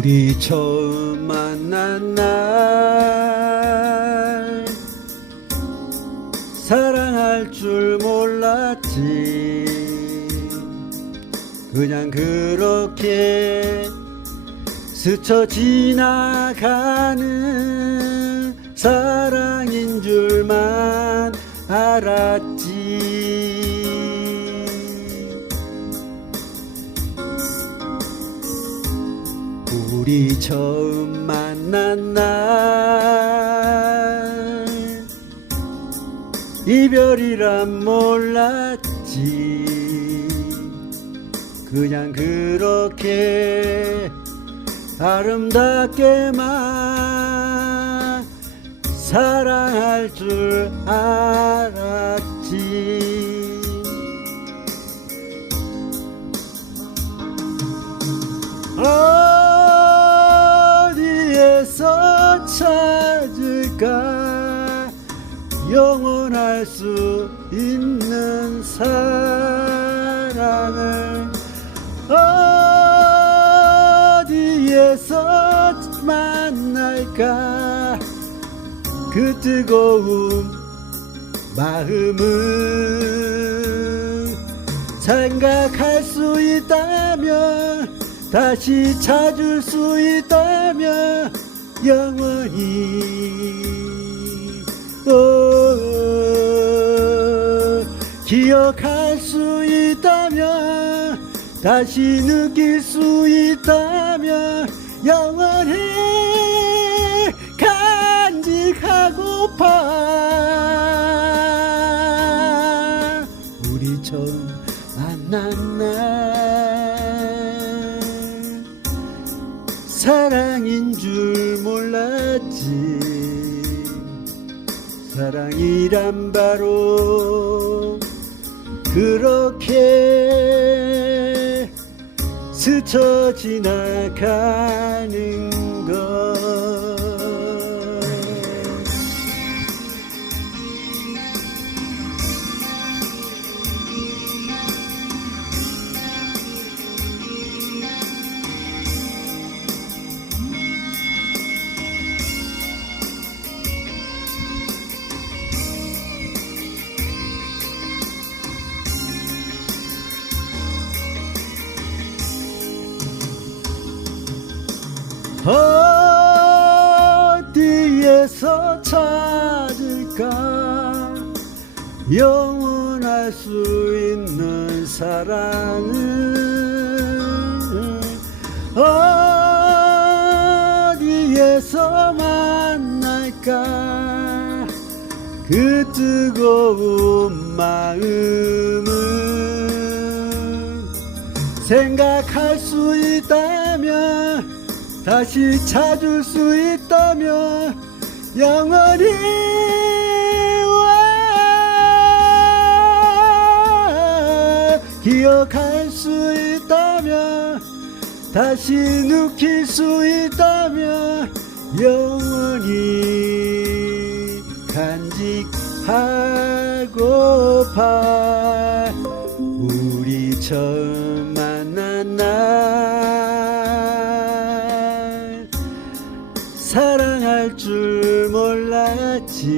우리 처음 만난 날 사랑할 줄 몰랐지. 그냥 그렇게 스쳐 지나가는 사랑인 줄만 알았지 우리 처음 만난 날 이별이란 몰랐지. 그냥 그렇게 아름답게만 사랑할 줄알 찾을까 영원할 수 있는 사랑을 어디에서 만날까? 그 뜨거운 마음을 생각할 수 있다면 다시 찾을 수 있다면 영원히 있다면 다시 느낄 수 있다면 영원히 간직하고파. 우리 처음 만난 날 사랑인 줄 몰랐지. 사랑이란 바로 그렇게 스쳐 지나가는 것 어디에서 찾을까? 영원할 수 있는 사랑을 어디에서 만날까? 그 뜨거운 마음을 생각할 수 있다면 다시 찾을 수 있다면 영원히 와. 기억할 수 있다면 다시 느낄 수 있다면 영원히 간직하고파 우리 처 할 줄 몰랐지.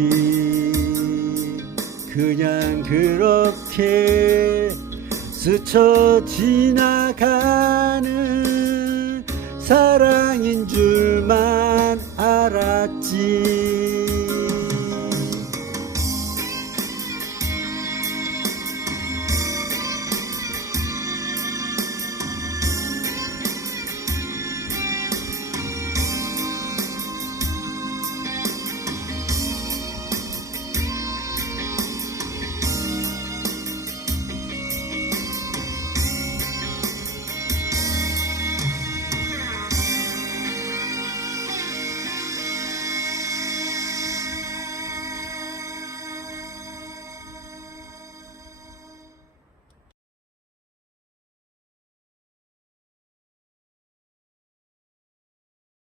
그냥 그렇게 스쳐 지나가는 사랑인 알았지